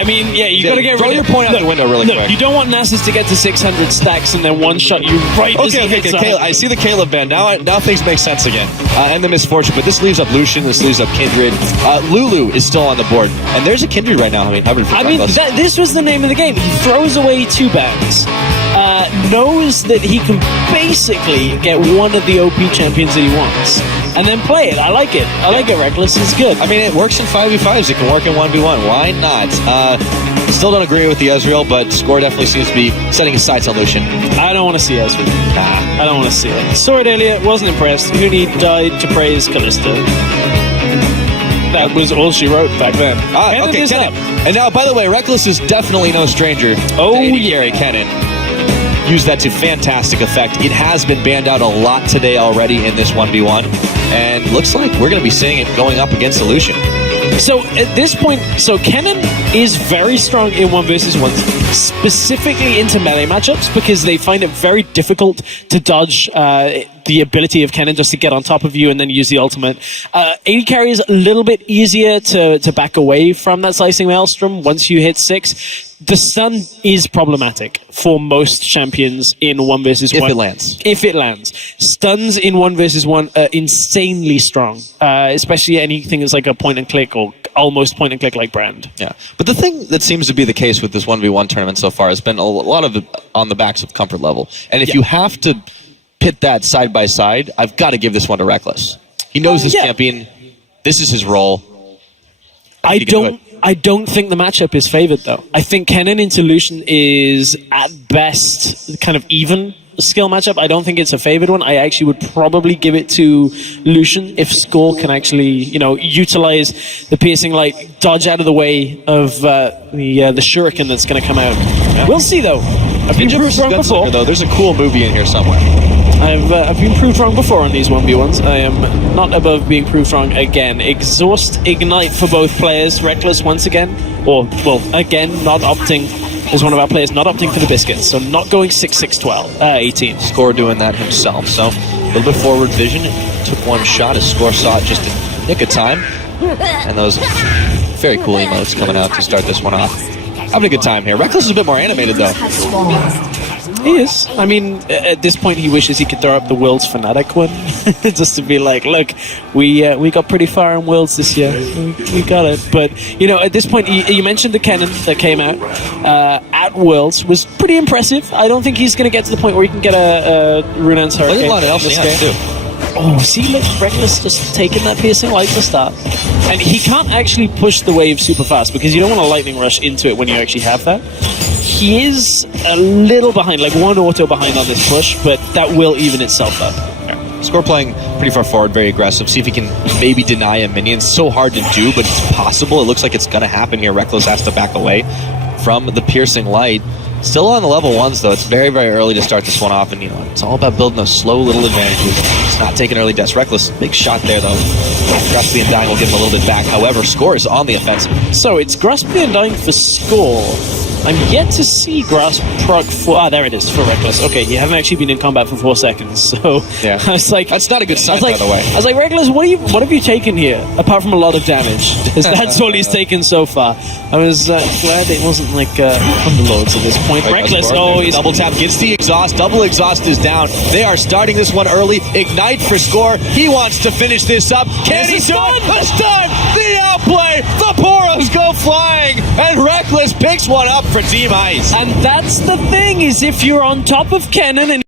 I mean, yeah, you got to get throw rid your of point out the window really quick. You don't want Nasus to get to 600 stacks and then one-shot you right as he hits Caleb, I see the Caleb ban. Now things make sense again. And the Misfortune, but this leaves up Lucian, this leaves up Kindred. Lulu is still on the board. And there's a Kindred right now. I mean, this was the name of the game. He throws away 2 bans. Knows that he can basically get one of the OP champions that he wants. And then play it. I like it. I like it, Rekkles. It's good. I mean, it works in 5v5s. It can work in 1v1. Why not? Still don't agree with the Ezreal, but Score definitely seems to be setting his sights on Lucian. I don't want to see Ezreal. I don't want to see it. Saw it earlier. Wasn't impressed. Huni died to praise Kalista. That was all she wrote back then. Okay, Kennen. And now, by the way, Rekkles is definitely no stranger. Gary Kennen. Use that to fantastic effect. It has been banned out a lot today already in this 1v1, and looks like we're going to be seeing it going up against the Lucian. So at this point, Kennen is very strong in 1v1s, specifically into melee matchups, because they find it very difficult to dodge the ability of Kennen just to get on top of you and then use the ultimate. AD carry is a little bit easier to back away from that slicing maelstrom once you hit 6. The stun is problematic for most champions in 1v1. If it lands. If it lands. Stuns in 1v1 are insanely strong, especially anything that's like a point and click or almost point and click like Brand. Yeah, but the thing that seems to be the case with this 1v1 tournament so far has been a lot of it on the backs of comfort level. And if you have to pit that side by side, I've got to give this one to Rekkles. He knows this champion. This is his role. I don't think the matchup is favored, though. I think Kennen into Lucian is, at best, kind of even skill matchup. I don't think it's a favored one. I actually would probably give it to Lucian if Score can actually, utilize the piercing light, dodge out of the way of the shuriken that's going to come out. Yeah. We'll see, though. I've been proved wrong before. Though. There's a cool movie in here somewhere. I've been proved wrong before on these 1v1s. I am not above being proved wrong again. Exhaust Ignite for both players. Rekkles once again, again, not opting, is one of our players not opting for the biscuits. So not going 6-6-12, 18. Score doing that himself. So a little bit forward vision. Took one shot as Score saw it just in the nick of time. And those very cool emotes coming out to start this one off. Having a good time here. Rekkles is a bit more animated, though. He is. I mean, at this point, he wishes he could throw up the Worlds Fnatic one, just to be like, look, we got pretty far in Worlds this year. We got it. But, at this point, you mentioned the Kennen that came out at Worlds was pretty impressive. I don't think he's going to get to the point where he can get a Runan's Hurricane. There's a lot of LCS, too. Oh, see, look, Rekkles just taking that piercing light to start. And he can't actually push the wave super fast because you don't want a lightning rush into it when you actually have that. He is a little behind, like one auto behind on this push, but that will even itself up. Yeah. Score playing pretty far forward, very aggressive. See if he can maybe deny a minion. It's so hard to do, but it's possible. It looks like it's going to happen here. Rekkles has to back away from the piercing light. Still on the level 1s, though. It's very, very early to start this one off, and it's all about building those slow little advantages. It's not taking early deaths. Rekkles, big shot there, though. Grusby and Dying will give him a little bit back. However, Score is on the offensive. So it's Grusby and Dying for Score. I'm yet to see Grasp proc for... there it is, for Rekkles. Okay, you haven't actually been in combat for 4 seconds, so... Yeah. I was like... That's not a good sign, by the way. I was like, Rekkles, what have you taken here? Apart from a lot of damage. That's all he's taken so far. I was glad it wasn't like Underlords at this point. Rekkles, he's... Double tap, gets the exhaust. Double exhaust is down. They are starting this one early. Ignite for Score. He wants to finish this up. Can he do it? The stun! The outplay! The Poros go flying! And Rekkles picks one up for Team Ice. And that's the thing, is if you're on top of Kennen and